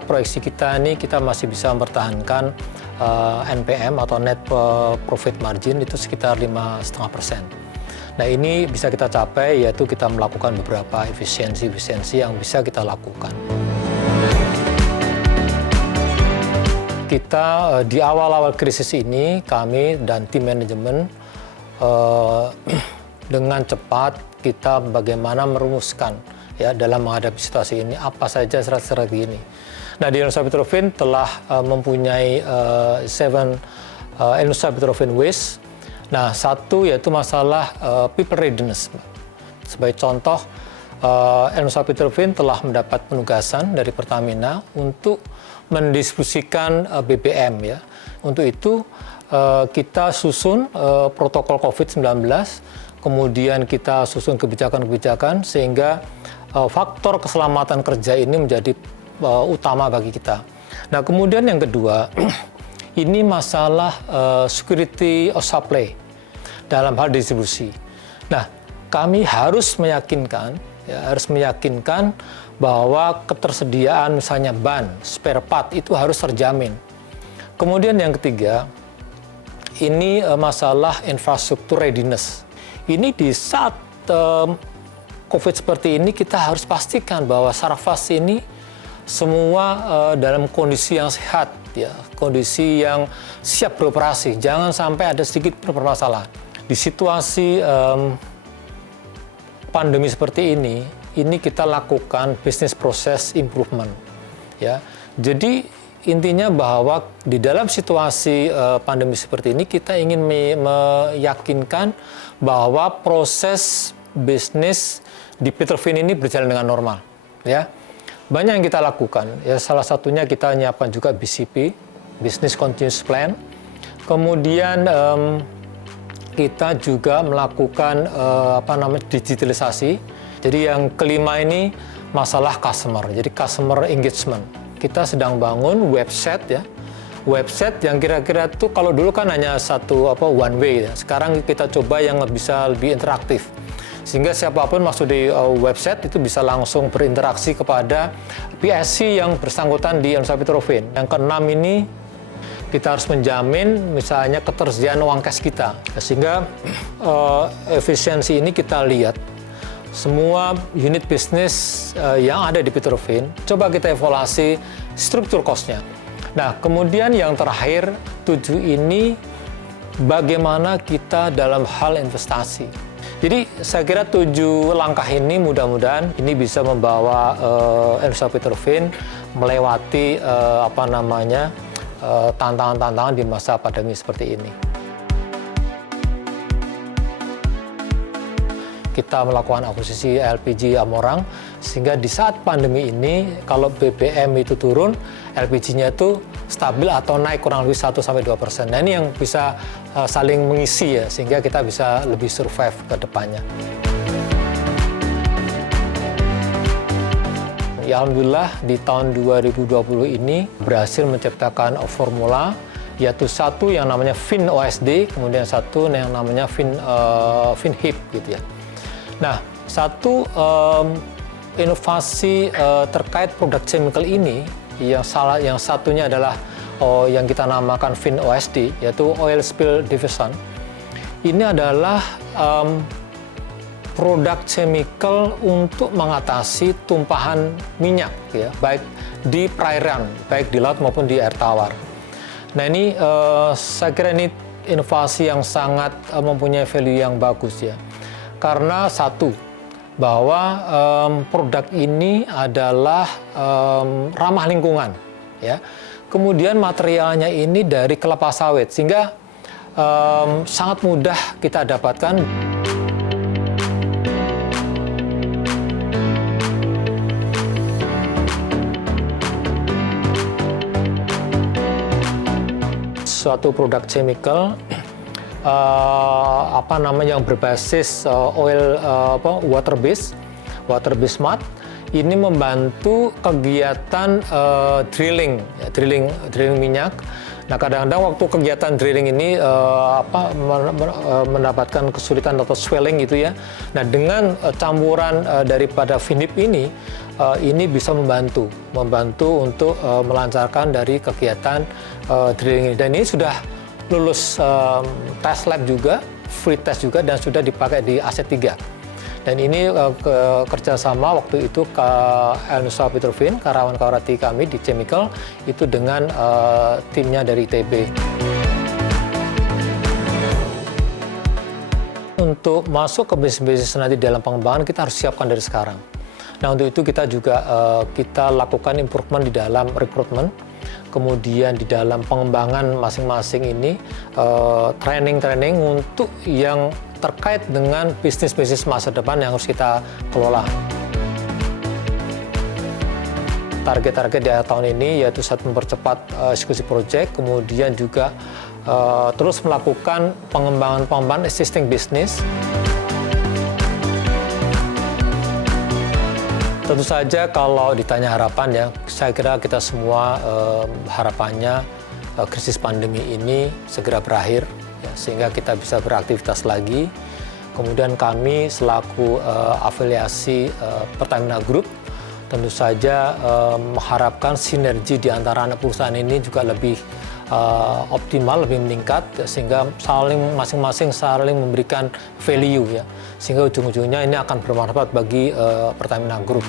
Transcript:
alhamdulillah proyeksi kita ini kita masih bisa mempertahankan NPM atau net profit margin itu sekitar 5,5%. Nah ini bisa kita capai yaitu kita melakukan beberapa efisiensi yang bisa kita lakukan. Kita di awal-awal krisis ini kami dan tim manajemen dengan cepat kita bagaimana merumuskan ya dalam menghadapi situasi ini apa saja strategi ini. Nah di Indonesia Petrofin telah mempunyai 7 Indonesia Petrofin Ways. Nah satu yaitu masalah people readiness. Sebagai contoh Indonesia Petrofin telah mendapat penugasan dari Pertamina untuk mendistribusikan BBM ya. Untuk itu kita susun protokol COVID-19, kemudian kita susun kebijakan-kebijakan sehingga faktor keselamatan kerja ini menjadi utama bagi kita. Nah kemudian yang kedua, ini masalah security of supply dalam hal distribusi. Nah kami harus meyakinkan bahwa ketersediaan misalnya ban, spare part itu harus terjamin. Kemudian yang ketiga, ini masalah infrastruktur readiness. Ini di saat COVID seperti ini kita harus pastikan bahwa Sarfas ini semua dalam kondisi yang sehat, ya, kondisi yang siap beroperasi. Jangan sampai ada sedikit permasalahan. Di situasi pandemi seperti ini kita lakukan business process improvement, ya. Jadi intinya bahwa di dalam situasi pandemi seperti ini kita ingin meyakinkan bahwa proses bisnis di Petrofin ini berjalan dengan normal, ya. Banyak yang kita lakukan, ya. Salah satunya kita menyiapkan juga BCP, Business Continuous Plan. Kemudian kita juga melakukan digitalisasi. Jadi yang kelima ini masalah customer. Jadi customer engagement. Kita sedang bangun website ya. Website yang kira-kira itu kalau dulu kan hanya satu one way ya. Sekarang kita coba yang bisa lebih interaktif. Sehingga siapapun masuk di website itu bisa langsung berinteraksi kepada PSC yang bersangkutan di Indonesia Petrofin. Yang keenam ini kita harus menjamin misalnya ketersediaan uang cash kita. Sehingga efisiensi ini kita lihat semua unit bisnis yang ada di Petrofin, coba kita evaluasi struktur cost-nya. Nah, kemudian yang terakhir, 7 ini bagaimana kita dalam hal investasi. Jadi saya kira 7 langkah ini mudah-mudahan ini bisa membawa Indonesia Petrofin melewati tantangan-tantangan di masa pandemi seperti ini. Kita melakukan akuisisi LPG Amorang sehingga di saat pandemi ini kalau BBM itu turun, LPG-nya itu stabil atau naik kurang lebih 1-2%. Nah ini yang bisa saling mengisi ya sehingga kita bisa lebih survive ke depannya. Ya alhamdulillah di tahun 2020 ini berhasil menciptakan formula yaitu satu yang namanya FinOSD, kemudian satu yang namanya FinHip gitu ya. Nah, satu inovasi terkait produk chemical ini yang satunya adalah yang kita namakan FinOSD, yaitu Oil Spill Diffusion. Ini adalah produk chemical untuk mengatasi tumpahan minyak, ya, baik di perairan, baik di laut maupun di air tawar. Nah ini saya kira ini inovasi yang sangat mempunyai value yang bagus ya. Karena satu, bahwa produk ini adalah ramah lingkungan, ya. Kemudian materialnya ini dari kelapa sawit, sehingga sangat mudah kita dapatkan. Suatu produk chemical yang berbasis water based mud ini membantu kegiatan drilling minyak. Nah kadang-kadang waktu kegiatan drilling ini mendapatkan kesulitan atau swelling gitu ya. Nah dengan campuran daripada FinHip ini ini bisa membantu untuk melancarkan dari kegiatan drilling. Dan ini sudah lulus tes lab juga, free test juga, dan sudah dipakai di Aset 3. Dan ini kerjasama waktu itu ke Elnusa Petrofin, karyawan Kawarati kami di Chemical, itu dengan timnya dari ITB. Untuk masuk ke bisnis nanti dalam pengembangan, kita harus siapkan dari sekarang. Nah, untuk itu kita juga kita lakukan improvement di dalam rekrutmen, kemudian di dalam pengembangan masing-masing ini training untuk yang terkait dengan bisnis masa depan yang harus kita kelola. Target-target di akhir tahun ini yaitu satu, mempercepat eksekusi proyek, kemudian juga terus melakukan pengembangan existing business. Tentu saja kalau ditanya harapan ya, saya kira kita semua harapannya krisis pandemi ini segera berakhir, ya, sehingga kita bisa beraktivitas lagi. Kemudian kami selaku afiliasi Pertamina Group tentu saja mengharapkan sinergi di antara anak perusahaan ini juga lebih optimal, lebih meningkat, sehingga masing-masing saling memberikan value, ya, sehingga ujung-ujungnya ini akan bermanfaat bagi Pertamina Group.